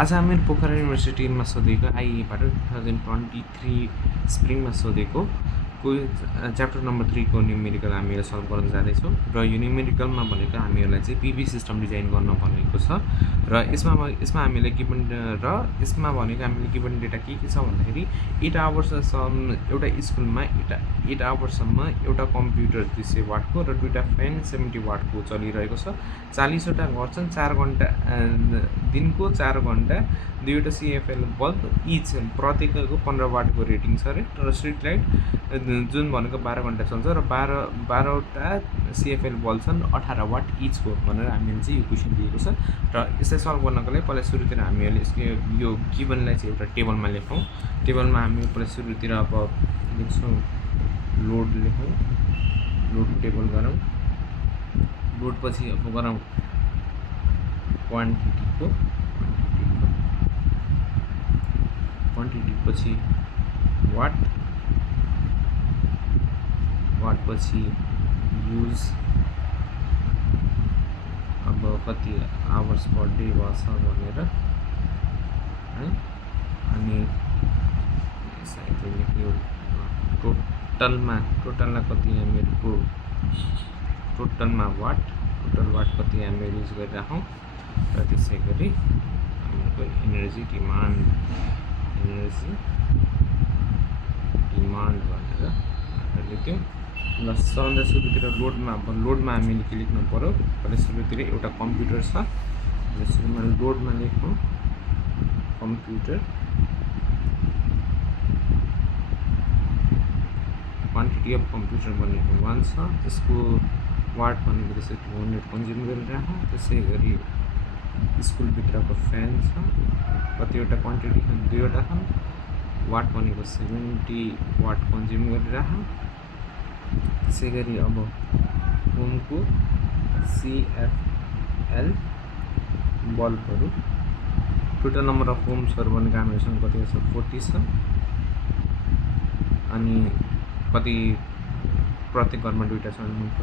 आज हामीहरू पोखरा युनिभर्सिटीमा सोधेको आइएबाट 2023 स्प्रिङमा सोधेको च्याप्टर नम्बर 3 को न्युमेरिकल हामीहरू सल्भ गर्न जाँदैछौँ र यो न्युमेरिकलमा भनेको हामीहरूलाई चाहिँ पिभी सिस्टम डिजाइन गर्न भनेको छ र यसमा हामीले गिभन र यसमा भनेको हामीले गिभन डेटा के छ भन्दाखेरि 8 आवर्ससम्म एउटा स्कुलमा 8 आवर्ससम्म एउटा कम्प्युटर 200 वाटको र दुईवटा फ्यान 70 वाटको चलिरहेको छ। 40वटा घर छन्, 4 घन्टा दिनको 4 घन्टा दुईवटा सिएफएल बल्ब इच प्रत्येकको 15 वाटको रेटिङ छ अरे र स्ट्रिट लाइट जुन भनेको 12 घन्टा चल्छ र 12वटा सिएफएल बल्ब छन् 18 वाट इचको भनेर हामीले चाहिँ यो क्वेसन दिएको छ र यसलाई सल्भ गर्नको लागि पहिला सुरुतिर हामीहरूले यसको यो गिभनलाई चाहिँ एउटा टेबलमा लेखौँ। टेबलमा हामी पहिला सुरुतिर अब लेख्छौँ लोड लेखौँ, लोड टेबल गरौँ, लोड पछि अब गरौँ क्वान्टिटी पछि वाट पछि युज अब कति आवर्स पर डे भएछ भनेर है, अनि सायद लेख्यो टोटलमा कति हामीहरूको टोटल वाट कति हामीहरू युज गरिराखौँ र त्यसै गरी हामीहरूको एनर्जी डिमान्ड भनेर लेख्यौँ। ल सबभन्दा सुरुतिर लोडमा हामीले के लेख्नु पऱ्यो, पहिला सुरुतिर एउटा कम्प्युटर छ, सुरुमा लोडमा लेखौँ कम्प्युटर, क्वान्टिटी अफ कम्प्युटर भनेको 1 छ, त्यसको वाट भनेको त्यसै 200 कन्ज्युम गरिराखौँ। त्यसै गरी स्कुलभित्रको फ्यान छ, कतिवटा क्वान्टिटी छन्, 2वटा छन्, वाट भनेको 70 वाट कन्ज्युम गरिराखौँ। त्यसै गरी अब होमको सिएफएल बल्बहरू, टोटल नम्बर अफ होम्सहरू भनेको हामीहरूसँग कति छ 40 छ, अनि कति प्रत्येक घरमा 2वटा छ भने 2,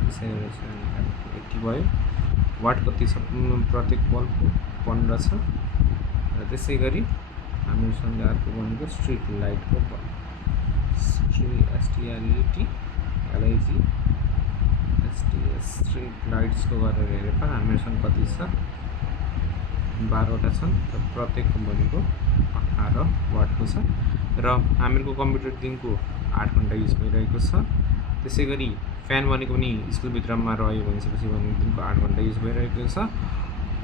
त्यसै गरी 80 भयो। वाट कति छ प्रत्येक बल्बको 15 छ र त्यसै गरी हामीसँग अर्को भनेको स्ट्रिट लाइटको बल्ब, स्ट्रिट लाइट्सको गरेर हेरे पनि हामीहरूसँग कति छ 12वटा छन् र प्रत्येकको भनेको 18 वाटको छ र हामीहरूको कम्प्युटर दिनको 8 घन्टा युज भइरहेको छ। त्यसै गरी फ्यान भनेको पनि स्कुलभित्रमा रह्यो भनेपछि दिनको 8 घन्टा युज भइरहेको छ।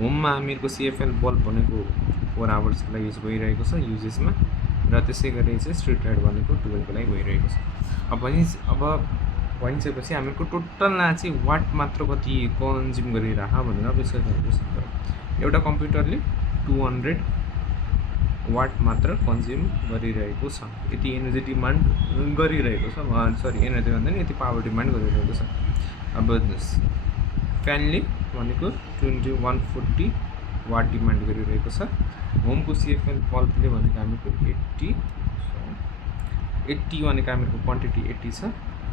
होममा हामीहरूको सिएफएल बल्ब भनेको 4 आवर्सको लागि युज भइरहेको छ युजेसमा र त्यसै गरी चाहिँ स्ट्रिट लाइट भनेको 12 को लागि भइरहेको छ। अब भनिसकेपछि हामीहरूको टोटलमा चाहिँ वाट मात्र कति कन्ज्युम गरिरह भनेर अब यसरी गर्नु। एउटा कम्प्युटरले 200 वाट मात्र कन्ज्युम गरिरहेको छ, यति एनर्जी डिमान्ड गरिरहेको छ, एनर्जी भन्दैन यति पावर डिमान्ड गरिरहेको छ। अब फ्यानले भनेको 140 वाट डिमान्ड गरिरहेको छ। होमको सिएफएल बल्बले भनेको हामीको 80 भनेको हामीहरूको क्वान्टिटी 80 छ,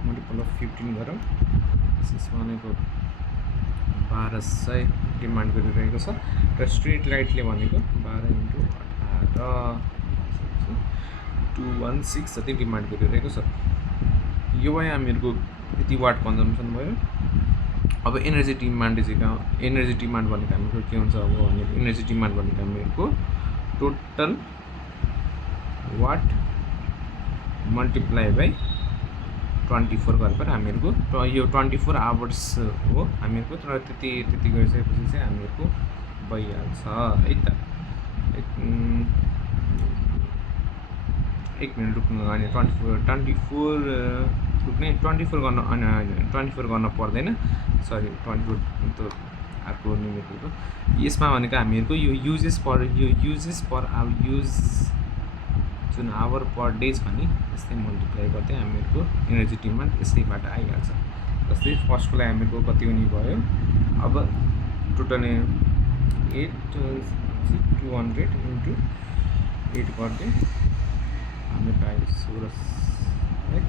मल्टिपल अफ 15 गरौँ, त्यसमा भनेको 1200 डिमान्ड गरिरहेको छ र स्ट्रिट लाइटले भनेको 12 × 18 216 जति डिमान्ड गरिरहेको छ। यो भयो हामीहरूको यति वाट कन्जम्सन भयो। अब एनर्जी डिमान्ड भनेको हामीहरूको के हुन्छ, अब भनेको एनर्जी डिमान्ड भनेको हामीहरूको टोटल वाट मल्टिप्लाई बाई 24 गरेर हामीहरूको यो 24 आवर्स हो हामीहरूको, तर त्यति गरिसकेपछि चाहिँ हामीहरूको भइहाल्छ है त। एक मिनट रुक्नु, अनि 24 गर्न पर्दैन, सरी 24 त अर्को न्युमेरिकलको। यसमा भनेको हामीहरूको यो युजेस पर जुन आवर पर डे छ नि त्यस्तै मल्टिप्लाई गर्दै हामीहरूको एनर्जी डिमान्ड यसैबाट आइहाल्छ। जस्तै फर्स्टको लागि हामीहरूको कति हुने भयो, अब टोटल 200 × 8 गर्दै हामीहरूको आयो 16 है।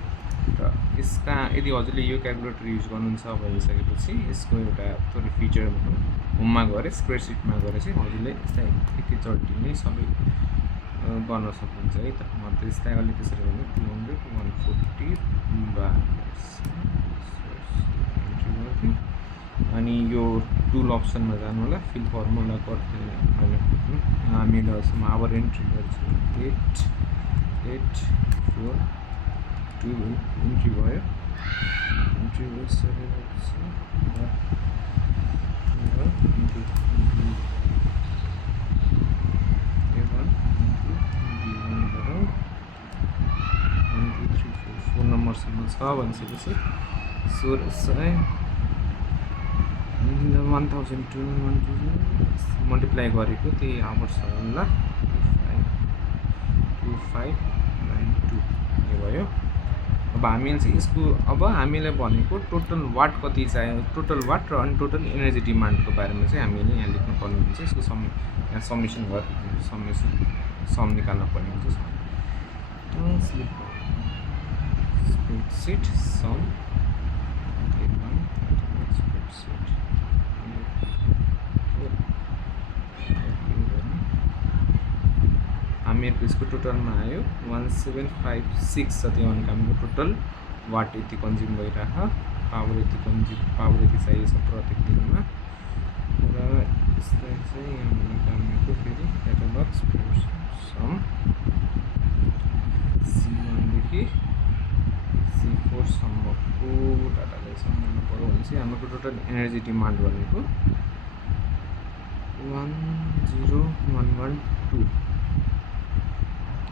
र यसका यदि हजुरले यो क्यालकुलेटर युज गर्नुहुन्छ भनिसकेपछि यसको एउटा थोरै फिचर भनौँ, होममा गएर स्प्रेडसिटमा गएर चाहिँ हजुरले यसलाई एकैचोटि नै सबै गर्न सक्नुहुन्छ है त। म त यसलाई अलिक त्यसरी भने 200 140 अनि यो टुल अप्सनमा जानु होला, फिल फर्मुला गर्दै हामीले आवर एन्ट्री गर्छौँ 8842 इन्ट्री भयो। इन्ट्री भइसकेपछि फोन नम्बरसम्म छ भनिसकेपछि 1600 1200 मल्टिप्लाई गरेको त्यही आवर्स होला 2592 यो भयो। अब हामीले चाहिँ यसको अब हामीलाई भनेको टोटल वाट कति चाहियो, टोटल वाट र अनि टोटल एनर्जी डिमान्डको बारेमा चाहिँ हामीले यहाँ लेख्नु पर्ने हुन्छ। यसको यहाँ समेसन सम निकाल्नु पर्ने हुन्छ। स्प्रेडसिट सम स्प्रेडसिट हामीहरूको यसको टोटलमा आयो 1756 छ। त्यो भनेको हाम्रो टोटल वाट यति कन्ज्युम भइरह, पावर यति चाहिएको छ प्रत्येक दिनमा। र यसलाई चाहिँ यहाँ भनेको हामीहरूको फेरि क्याटालग सम C1 देखि C4 सम्मको डाटालाई सम्झाउनु पऱ्यो भने चाहिँ हाम्रो टोटल एनर्जी डिमान्ड भनेको 10112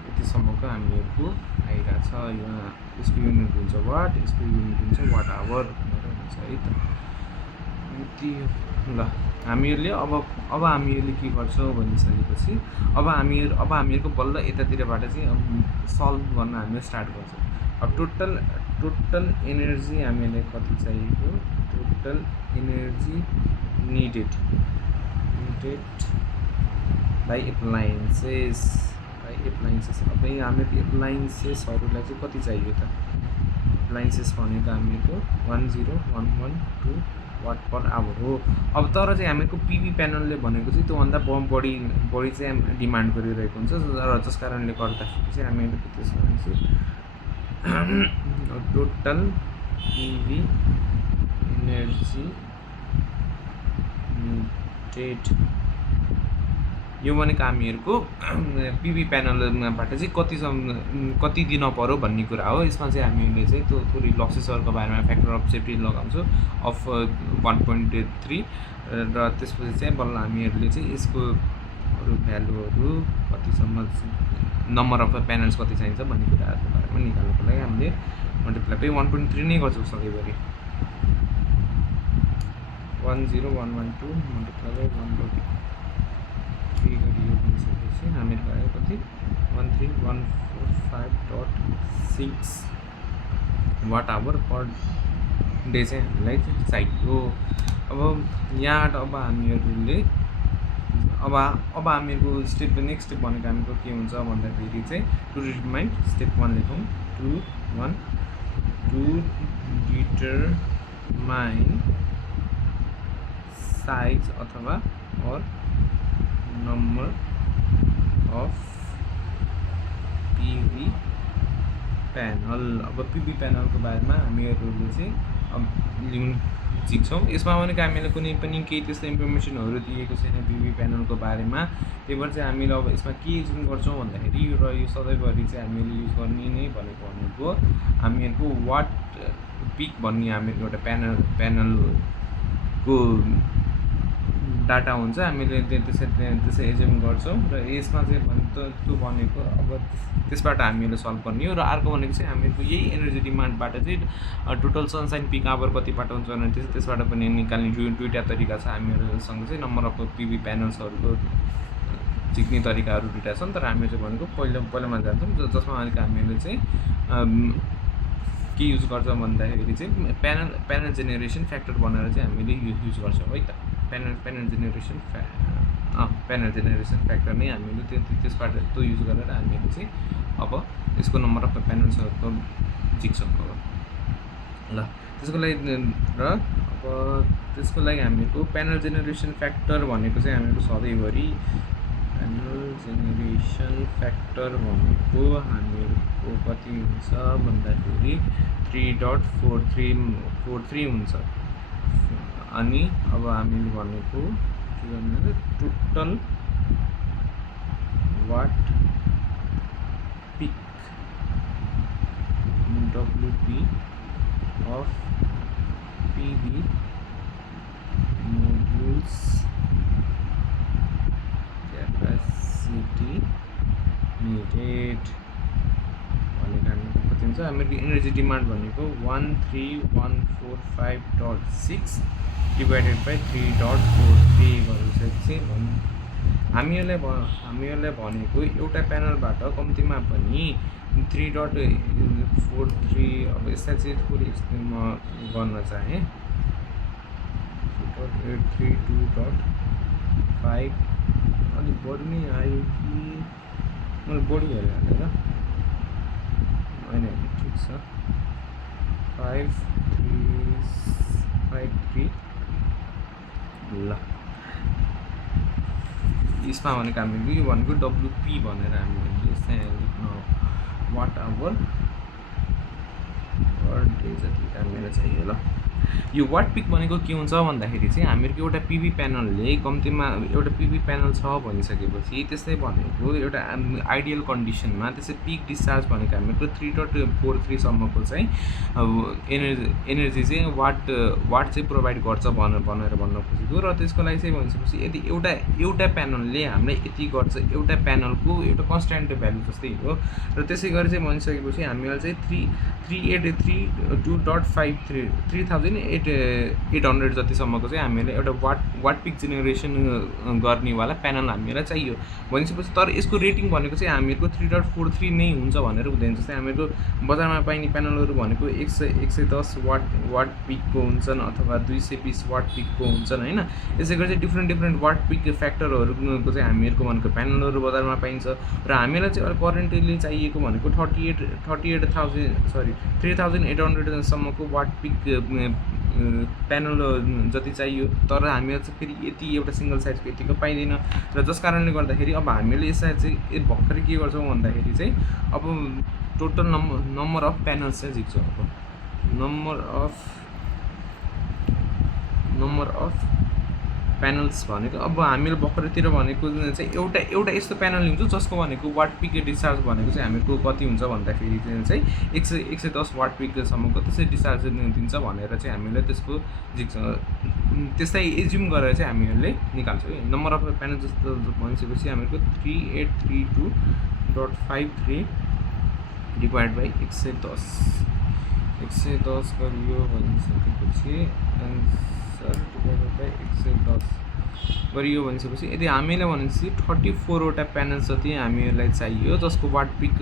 यतिसम्मको हामीहरूको आइरहेको छ। यसको युनिट हुन्छ वाट, यसको युनिट हुन्छ वाट आवर भनेर हुन्छ है त। यति ल हामीहरूले अब हामीहरूले के गर्छौँ भनिसकेपछि अब हामीहरूको बल्ल यतातिरबाट चाहिँ सल्भ गर्न हामीले स्टार्ट गर्छौँ। अब टोटल एनर्जी हामीलाई कति चाहिएको, total energy needed by appliances. अब हामीहरूको एप्लायन्सेसहरूलाई चाहिँ कति चाहियो त, एप्लायन्सेस भनेको हामीहरूको 10112 वाट पर आवर हो। अब तर चाहिँ हामीहरूको पिभी प्यानलले भनेको चाहिँ त्योभन्दा बढी चाहिँ डिमान्ड गरिरहेको हुन्छ। र जस कारणले गर्दाखेरि चाहिँ हामीहरूको त्यसमा चाहिँ टोटल पिभी एनर्जी निडेड यो भनेको हामीहरूको पिभी प्यानलबाट चाहिँ कति दिन पर्यो भन्ने कुरा हो। यसमा चाहिँ हामीले चाहिँ त्यो थोरै लसेसहरूको बारेमा फ्याक्टर अफ सेफ्टी लगाउँछौँ अफ 1.3 र त्यसपछि चाहिँ बल्ल हामीहरूले चाहिँ यसको अरू भ्यालुहरू कतिसम्म नम्बर अफ प्यानल्स कति चाहिन्छ भन्ने कुराहरूको बारेमा निकाल्नुको लागि हामीले मल्टिप्लाई 1.3 नै गर्छौँ सधैँभरि। 10112 मल्टिप्लाई 1.3 गरियो भनिसकेपछि हामीहरूको आयो कति 13145.6 वाट आवर पर डे चाहिँ हामीलाई चाहियो। अब यहाँ अब हामीहरूले अब हामीहरूको नेक्स्ट स्टेप भनेको हामीको के हुन्छ भन्दाखेरि चाहिँ टु डिटरमाइन स्टेप 1 लेखौँ। टु डिटरमाइन साइज अथवा और नम्बर अफ पिभी प्यानल। अब पिभी प्यानलको बारेमा हामीहरूले चाहिँ अब लिउन सिक्छौँ। यसमा भनेको हामीले कुनै पनि केही त्यस्तो इन्फर्मेसनहरू दिएको छैन पिभी प्यानलको बारेमा। त्यही भएर चाहिँ हामीले अब यसमा के युज गर्छौँ भन्दाखेरि र यो सधैँभरि चाहिँ हामीले युज गर्ने नै भनेको हामीहरूको वाट पिक भन्ने हामीहरूको एउटा प्यानलको डाटा हुन्छ। हामीले त्यसै एज्युम गर्छौँ र यसमा चाहिँ त्यो भनेको अब त्यसबाट हामीले सल्भ गर्ने हो। र अर्को भनेको चाहिँ हामीहरूको यही एनर्जी डिमान्डबाट चाहिँ टोटल सनसाइन पिक आवर कतिबाट हुन्छ भने त्यसबाट पनि निकाल्ने दुईवटा तरिका छ हामीहरूसँग चाहिँ। नम्बर अफ पिभी प्यानल्सहरूको झिक्ने तरिकाहरू दुईवटा छन्, तर हामीले चाहिँ भनेको पहिलामा जान्छौँ जसमा हामीले चाहिँ के युज गर्छौँ भन्दाखेरि चाहिँ प्यानल जेनेरेसन फ्याक्टर बनाएर चाहिँ हामीले युज गर्छौँ है त। प्यानल जेनेरेसन फ्याक्टर नै हामीले त्यसबाट त्यो युज गरेर हामीले चाहिँ अब यसको नम्बर अफ प्यानल्सहरूको झिक्छौँ। ल त्यसको लागि र अब अब त्यसको लागि हामीहरूको प्यानल जेनेरेसन फ्याक्टर भनेको चाहिँ हामीहरूको सधैँभरि प्यानल जेनेरेसन फ्याक्टर भनेको हामीहरूको कति हुन्छ भन्दाखेरि 3.43 हुन्छ। अनि अब हामीले भनेको के भन्दा total watt peak WP of PV modules capacity needed भनेको हामीको कति हुन्छ हामीहरूको एनर्जी डिमान्ड भनेको 13145.6 डिभाइडेड बाई 3.43 गरेपछि हामीहरूले भनेको एउटा प्यानलबाट कम्तीमा पनि 3.43 अब यसलाई चाहिँ थोरै म गर्न चाहेँ 3.832.5 अलिक बढी नै आयो कि मैले बढी हेरेँ हालेर होइन ठिक छ 5353 ल यसमा भनेको हामीले यो भनेको WP भनेर हामीले यसलाई लेख्न वाट आवर पर डे जति हामीलाई चाहियो ल यो वाट पिक भनेको के हुन्छ भन्दाखेरि चाहिँ हामीहरूको एउटा पिभी प्यानलले कम्तीमा एउटा पिभी प्यानल छ भनिसकेपछि त्यसले भनेको एउटा आइडियल कन्डिसनमा त्यसै पिक डिस्चार्ज भनेको हामीहरूको 3.43 सम्मको चाहिँ अब एनर्जी चाहिँ वाट चाहिँ प्रोभाइड गर्छ भनेर भन्न खोजेको र त्यसको लागि चाहिँ भनिसकेपछि यदि एउटा प्यानलले हामीलाई यति गर्छ एउटा प्यानलको एउटा कन्स्ट्यान्ट भ्यालु जस्तै हो र त्यसै गरी चाहिँ भनिसकेपछि हामीलाई चाहिँ 3800 जतिसम्मको चाहिँ हामीलाई एउटा वाट पिक जेनेरेसन गर्नेवाला प्यानल हामीलाई चाहियो भनिसकेपछि तर यसको रेटिङ भनेको चाहिँ हामीहरूको 3.43 नै हुन्छ भनेर हुँदैन। जस्तै हामीहरूको बजारमा पाइने प्यानलहरू भनेको 110 वाट पिकको हुन्छन् अथवा 220 वाट पिकको हुन्छन् होइन। यसै गरी चाहिँ डिफ्रेन्ट वाट पिक फ्याक्टरहरूको चाहिँ हामीहरूको भनेको प्यानलहरू बजारमा पाइन्छ र हामीलाई चाहिँ करेन्टली चाहिएको भनेको 3800 सम्मको वाट पिक प्यानल जति चाहियो तर हामीलाई चाहिँ फेरि यति एउटा सिङ्गल साइजको यतिको पाइँदैन र जस कारणले गर्दाखेरि अब हामीले यसलाई चाहिँ भर्खरै के गर्छौँ भन्दाखेरि चाहिँ अब टोटल नम्बर अफ प्यानल्स चाहिँ झिक्छौँ। अब नम्बर अफ प्यानल्स भनेको अब हामीले भर्खरतिर भनेको चाहिँ एउटा यस्तो प्यानल लिन्छौँ जसको भनेको वाट पिक डिस्चार्ज भनेको चाहिँ हामीहरूको कति हुन्छ भन्दाखेरि चाहिँ 110 वाट पिकसम्मको त्यसै डिस्चार्ज दिन्छ भनेर चाहिँ हामीले त्यसको त्यसलाई एज्युम गरेर चाहिँ हामीहरूले निकाल्छौँ है। नम्बर अफ प्यानल जस्तो भनिसकेपछि हामीहरूको 3832.53 डिभाइड बाई 110 गरियो भनिसकेपछि आन्सर डिभाइडेड बाई 110 गरियो भनिसकेपछि यदि हामीलाई भनेपछि 34 वटा प्यानल्स जति हामीलाई चाहियो जसको वाट पिक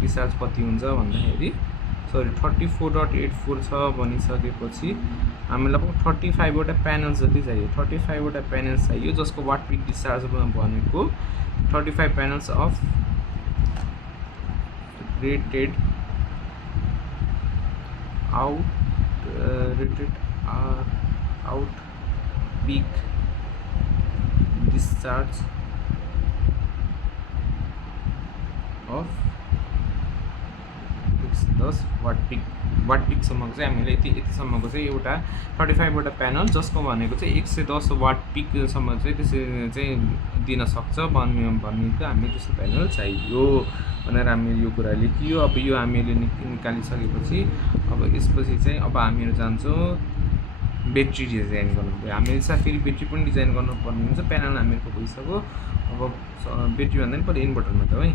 डिस्चार्ज कति हुन्छ भन्दाखेरि 34.84 छ भनिसकेपछि हामीलाई 35 वटा प्यानल्स जति चाहियो 35 वटा प्यानल्स चाहियो जसको वाट पिक डिस्चार्ज भनेको 35 panels of rated out peak discharge of 10 watt पिकसम्मको चाहिँ हामीले यतिसम्मको चाहिँ एउटा 35 वटा प्यानल जसको भनेको चाहिँ 110 वाट पिकसम्म चाहिँ त्यसरी चाहिँ दिन सक्छ भनेको हामीले त्यस्तो प्यानल चाहियो भनेर हामीले यो कुरा लेखियो। अब यो हामीले निकालिसकेपछि अब यसपछि चाहिँ अब हामीहरू जान्छौँ ब्याट्री डिजाइन गर्नु। हामीले चाहिँ फेरि ब्याट्री पनि डिजाइन गर्नुपर्ने हुन्छ। प्यानल हामीहरूको भइसक्यो। अब ब्याट्री भन्दा पनि पहिला इन्भर्टरमा जाउँ है।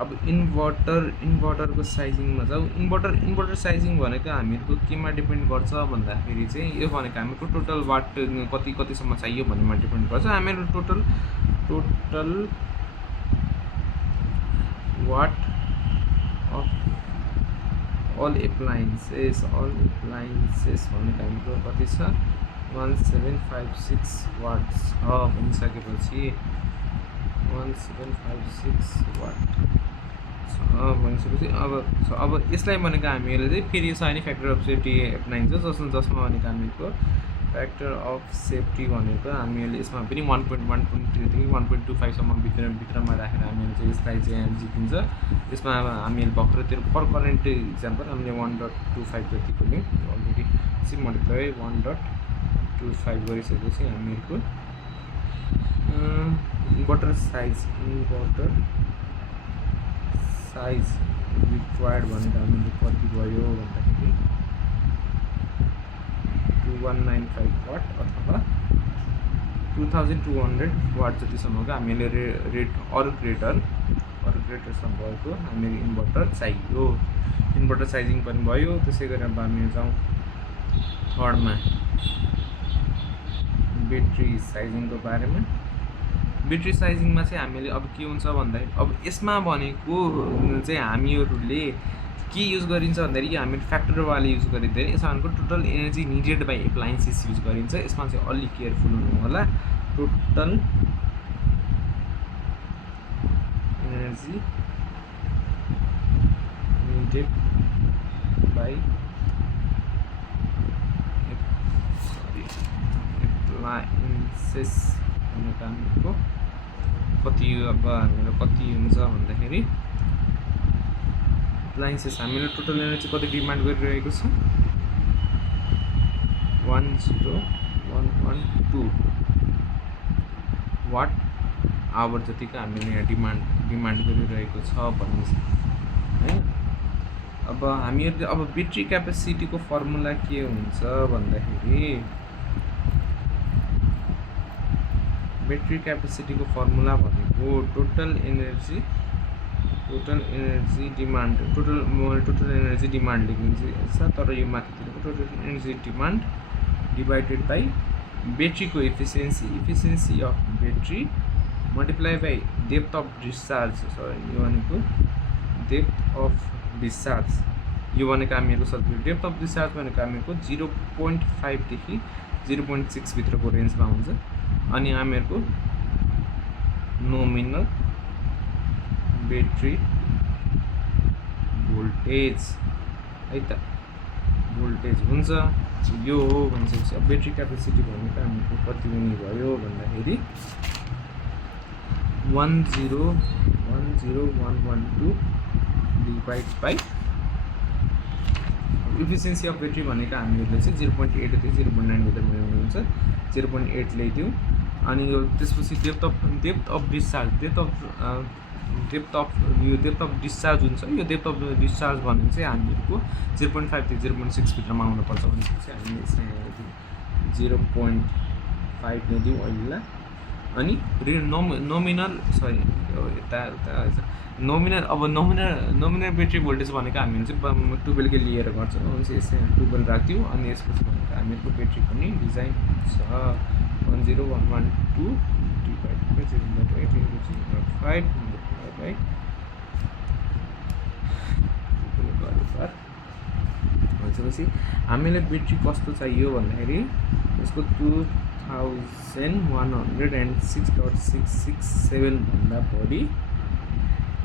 अब इन्भर्टरको साइजिङमा जाउँ। इन्भर्टर साइजिङ भनेको हामीहरूको केमा डिपेन्ड गर्छ भन्दाखेरि चाहिँ यो भनेको हामीहरूको टोटल वाट कतिसम्म चाहियो भन्नेमा डिपेन्ड गर्छ। हामीहरू total watt of all appliances भनेको हाम्रो कति छ 1756 वाट्स भनिसकेपछि 1756 वाट भनिसकेपछि अब यसलाई भनेको हामीहरूले चाहिँ फेरि Saini factor of safety appliance जसमा भनेको हामीहरूको फ्याक्टर अफ सेफ्टी भनेको हामीहरूले यसमा पनि 1.1.3 देखि 1.25 सम्म भित्रमा राखेर हामीले चाहिँ यसलाई चाहिँ जितिन्छ। यसमा अब हामीले भर्खर त्यो पर करेन्ट इक्जाम्पल हामीले 1.25 जतिको नि अलरेडी सी मल्टिप्लाई 1.25 गरिसकेपछि हामीहरूको इन्भर्टर साइज रिक्वायर्ड भनेर हामीले कति भयो भन्दाखेरि 2195 वाट अथवा 2200 वाट जतिसम्मको हामीले अरू ग्रेटरसम्म भएको हामीले इन्भर्टर चाहियो। इन्भर्टर साइजिङ पनि भयो। त्यसै गरेर अब हामी जाउँ थर्डमा ब्याट्री साइजिङको बारेमा। ब्याट्री साइजिङमा चाहिँ हामीले अब के हुन्छ भन्दाखेरि अब यसमा भनेको चाहिँ हामीहरूले के युज गरिन्छ भन्दाखेरि हामीले फ्याक्टरवाला युज गरिँदैन। यसमा भनेको total energy needed by appliances use गरिन्छ। यसमा चाहिँ अलि केयरफुल हुनु होला। Total energy needed by appliances भनेको हामीको कति अब हामीलाई कति हुन्छ भन्दाखेरि एप्लायन्सेस हामीले टोटल एनर्जी कति डिमान्ड गरिरहेको छ 10112 वाट आवर जतिको हामीले यहाँ डिमान्ड गरिरहेको छ भन्ने है। अब हामीहरूले अब ब्याट्री क्यापेसिटीको फर्मुला के हुन्छ भन्दाखेरि ब्याट्री क्यापेसिटीको फर्मुला भनेको टोटल एनर्जी डिमान्ड लेखिन्छ तर यो माथितिरको total energy demand divided by ब्याट्रीको efficiency of battery multiply by depth of discharge यो भनेको डेप्थ अफ डिस्चार्ज यो भनेको हामीहरूको सर्किट डेप्थ अफ डिस्चार्ज भनेको हामीहरूको 0.5 देखि 0.6 भित्रको रेन्जमा हुन्छ। अनि हामीहरूको नोमिनल ब्याट्री भोल्टेज है त भोल्टेज हुन्छ यो हो भनिसकेपछि अब ब्याट्री क्यापेसिटी भनेको हामीको कति हुने भयो भन्दाखेरि 1010112 divide by efficiency of battery भनेको हामीहरूले चाहिँ 0.8 देखि 0.9 भित्र मिलाउनु हुन्छ 0.8 ल्याइदिउँ। अनि यो त्यसपछि डेप्थ अफ डिस्चार्ज हुन्छ। यो डेप्थ अफ डिस्चार्ज भनेको चाहिँ हामीहरूको 0.5 देखि 0.6 भित्रमा आउनुपर्छ भनेपछि हामीले चाहिँ 0.5 ल्याइदिउँ अहिलेलाई। अनि नोमिनल ब्याट्री भोल्टेज भनेको हामीले चाहिँ 12 लिएर गर्छौँ। भनेपछि यसै 12 राखिदिउँ। अनि यसपछि भनेको हामीहरूको ब्याट्री पनि डिजाइन छ 10112 डिभाइड बाई 0.8 0.5 बाई भनेपछि हामीलाई ब्याट्री कस्तो चाहियो भन्दाखेरि यसको 2106.667 भन्दा बढी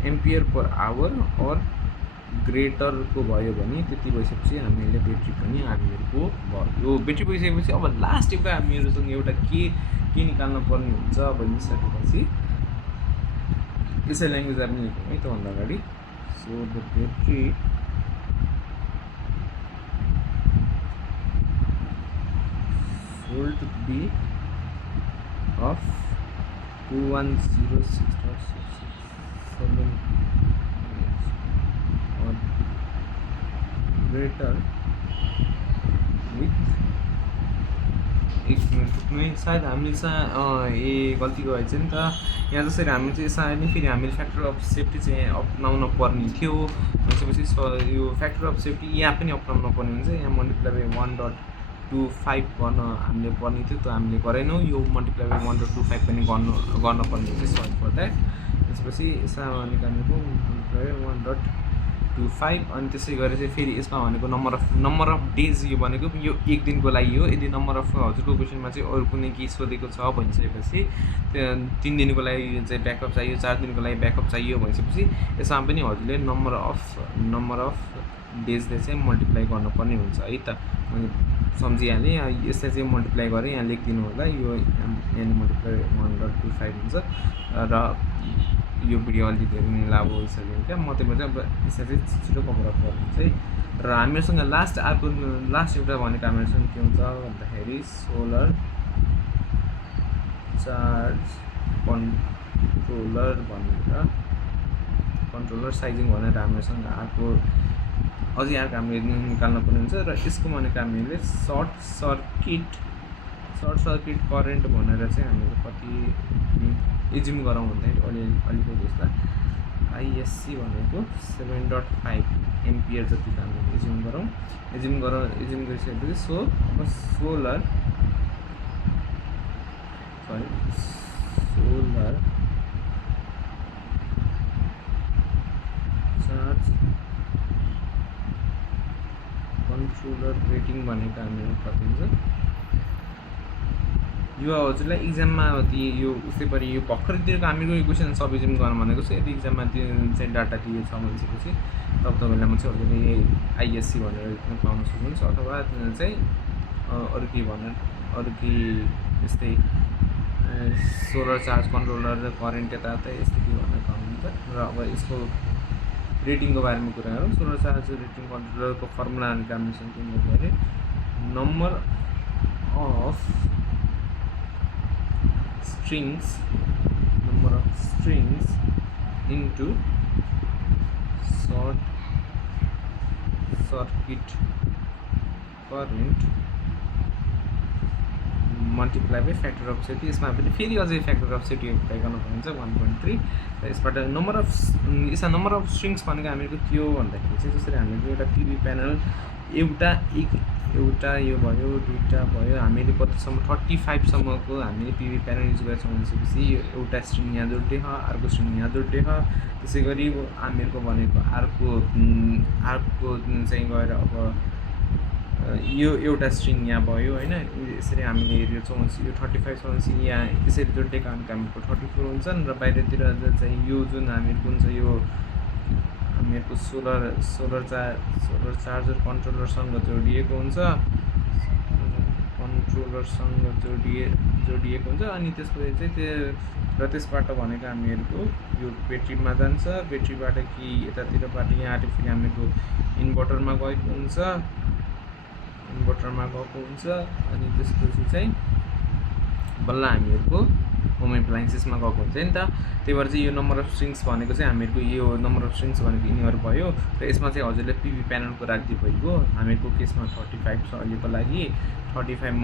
एम्पियर पर आवर और ग्रेटरको भयो भने त्यति भइसकेपछि हामीले ब्याट्री पनि हामीहरूको भयो। ब्याट्री भइसकेपछि अब लास्ट एउटा हामीहरूसँग एउटा के निकाल्न पर्ने हुन्छ भनिसकेपछि यसै ल्याङ्ग्वेजमा पनि लेखौँ है त्योभन्दा अगाडि। So the battery should be of 2106.667 or greater with एक मिनट सायद हामीले ए गल्ती गरेछ नि त। यहाँ जसरी हामी चाहिँ सायद नि फेरि हामीले फ्याक्टर अफ सेफ्टी चाहिँ अपनाउन पर्ने थियो भनेपछि यो फ्याक्टर अफ सेफ्टी यहाँ पनि अपनाउन पर्ने हुन्छ। यहाँ मल्टिप्लाई बाई 1.25 गर्न हामीले पर्ने थियो त्यो हामीले गरेनौँ। यो मल्टिप्लाई बाई 1.25 पनि गर्न पर्ने हुन्छ सरी फर द्याट। त्यसपछि यसमा भनेको हामीको मल्टिप्लाई बाई 1.25 अनि त्यसै गरेर चाहिँ फेरि यसमा भनेको नम्बर अफ डेज यो भनेको यो एक दिनको लागि हो। यदि नम्बर अफ हजुरको क्वेसनमा चाहिँ अरू कुनै केही सोधेको छ भनिसकेपछि 3 दिनको लागि चाहिँ ब्याकअप चाहियो 4 दिनको लागि ब्याकअप चाहियो भनिसकेपछि यसमा पनि हजुरले नम्बर अफ डेजले चाहिँ मल्टिप्लाई गर्नुपर्ने हुन्छ है त। सम्झिहालेँ। यसलाई चाहिँ मल्टिप्लाई गरेर यहाँ लेखिदिनु होला। यो यहाँ मल्टिप्लाई 1.25 हुन्छ र यो भिडियो अलि धेरै नै लामो भइसक्यो क्या। म त्यही भएर अब यसलाई चाहिँ छिटो कभर अप गर्नु चाहिँ। र हामीसँग लास्ट एउटा भनेको हामीहरूसँग के हुन्छ भन्दाखेरि सोलर चार्ज कन्ट्रोलर भनेर कन्ट्रोलर साइजिङ भनेर हामीहरूसँग आएको अझै अर्को हामीले निकाल्नु पर्ने हुन्छ। र यसको भनेको हामीले सर्ट सर्किट करेन्ट भनेर चाहिँ हामीले कति एज्युम गरौँ भन्दाखेरि अलिकति यसलाई आइएससी भनेको 7.5 एम्पियर जति हामीले एज्युम गरिसकेपछि अब सोलर चार्ज कन्ट्रोलर रेटिङ भनेको हामीहरू कति हुन्छ यो हजुरलाई इक्जाममा यो उसै परि यो भर्खरतिरको हामीको यो क्वेसन सब एज्युम गर्नु भनेको छ। यदि इक्जाममा त्यो चाहिँ डाटा दिएको छ भनेपछि तब तपाईँलाई म चाहिँ हजुरले आइएससी भनेर पाउन सक्नुहुन्छ अथवा चाहिँ अरू केही यस्तै सोलर चार्ज कन्ट्रोलर र करेन्ट यताउता यस्तै के भनेर पाउनुहुन्छ। र अब यसको रेटिङको बारेमा कुरा गरौँ। सोलर चार्ज रेटिङ कन्ट्रोलरको फर्मुला निकाल्नुसँग के भन्दाखेरि number of strings into short circuit current multiply by factor of safety। यसमा पनि फेरि अझै फ्याक्टर अफ सेफ्टी एप्लाई गर्नुपर्ने हुन्छ 1.3। र यसबाट नम्बर अफ स्ट्रिङ्स भनेको हामीको के हो भन्दाखेरि चाहिँ जसरी हामीको एउटा टिभी प्यानल एउटा यो भयो दुईवटा भयो हामीले कतिसम्म 35 सम्मको हामीले पिभी प्यानल युज गर्छौँ भनेपछि यो एउटा स्ट्रिङ यहाँ जोड्दै छ अर्को स्ट्रिङ यहाँ जोड्दै छ। त्यसै गरी हामीहरूको भनेको अर्को चाहिँ गएर अब यो एउटा स्ट्रिङ यहाँ भयो होइन। यसरी हामीले हेर्छौँ यो 35 सम्म यहाँ यसरी जोडिदिएको हामीको 34 हुन्छन्। र बाहिरतिर चाहिँ यो जुन हामीहरूको हुन्छ यो हामीहरूको सोलर चार्जर कन्ट्रोलरसँग जोडिएको हुन्छ अनि त्यसपछि चाहिँ त्यसबाट भनेको हामीहरूको यो ब्याट्रीमा जान्छ। ब्याट्रीबाट कि यतातिरबाट यहाँ आएर फेरि हामीहरूको इन्भर्टरमा गएको हुन्छ अनि त्यसपछि चाहिँ बल्ल हामीहरूको होम एप्लायन्सेसमा गएको हुन्छ नि त। त्यही भएर चाहिँ यो नम्बर अफ स्ट्रिङ्स भनेको चाहिँ हामीहरूको यो नम्बर अफ स्ट्रिङ्स भनेको यिनीहरू भयो। र यसमा चाहिँ हजुरले पिभी प्यानलको राखिदिनु भइगयो। हामीहरूको केसमा 35 छ अहिलेको लागि 35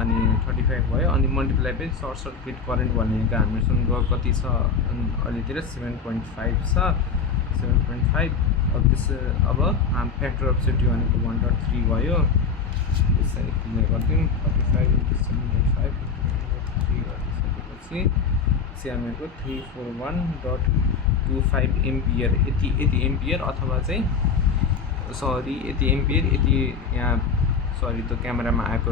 अनि 35 भयो अनि multiply by short circuit current भनेको हामीसँग कति छ अहिलेतिर 7.5 छ 7.5। अब फ्याक्टर अफ सेफ्टी भनेको 1.3 भयो। यसरी क्लियर गरिदिउँ 45 × 7.5 गरिसकेपछि हामीहरूको 341.25 एम्पियर यति एम्पियर अथवा चाहिँ यति एम्पियर यति यहाँ त्यो क्यामेरामा आएको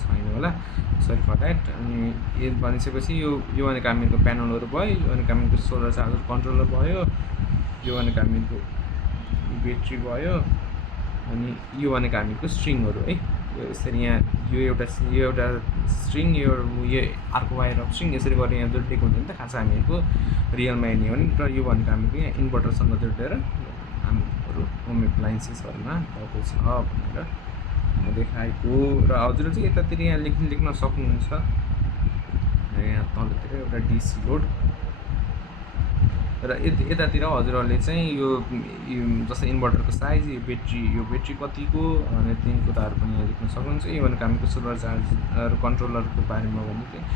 छैन होला सरी फर द्याट। अनि यो भनिसकेपछि यो भनेको हामीहरूको प्यानलहरू भयो। यो भनेको हामीहरूको सोलर चार्जर कन्ट्रोलर भयो। यो भनेको हामीहरूको ब्याट्री भयो अनि यो भनेको हामीहरूको स्ट्रिङहरू है। यसरी यहाँ यो एउटा स्ट्रिङ यो अर्को वायर अफ स्ट्रिङ यसरी गरेर यहाँ जोडिएको हुन्छ नि त खास हामीहरूको रियलमा हेर्ने हो भने। र यो भनेको हामीको यहाँ इन्भर्टरसँग जोडेर हाम्रो होम एप्लायन्सेसहरूमा गएको छ भनेर देखाएको। र हजुरले चाहिँ यतातिर यहाँ लेख्न सक्नुहुन्छ यहाँ तलतिर एउटा डिसी लोड र यतातिर हजुरहरूले चाहिँ यो जस्तै इन्भर्टरको साइज यो ब्याट्री कतिको भने ती कुराहरू पनि यहाँ लेख्न सक्नुहुन्छ। यो भनेको हामीको सोलर चार्जर कन्ट्रोलरको बारेमा भने चाहिँ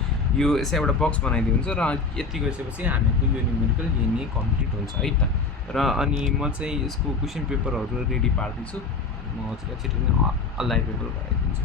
यो यसै एउटा बक्स बनाइदिएको हुन्छ र यति गइसकेपछि हामीहरूको यो न्युमेरिकल यही नै कम्प्लिट हुन्छ है त। र अनि म चाहिँ यसको क्वेसन पेपरहरू रेडी पार्दैछु। म हजुरलाई छिटो नै अलाइभेबल गराइदिन्छु।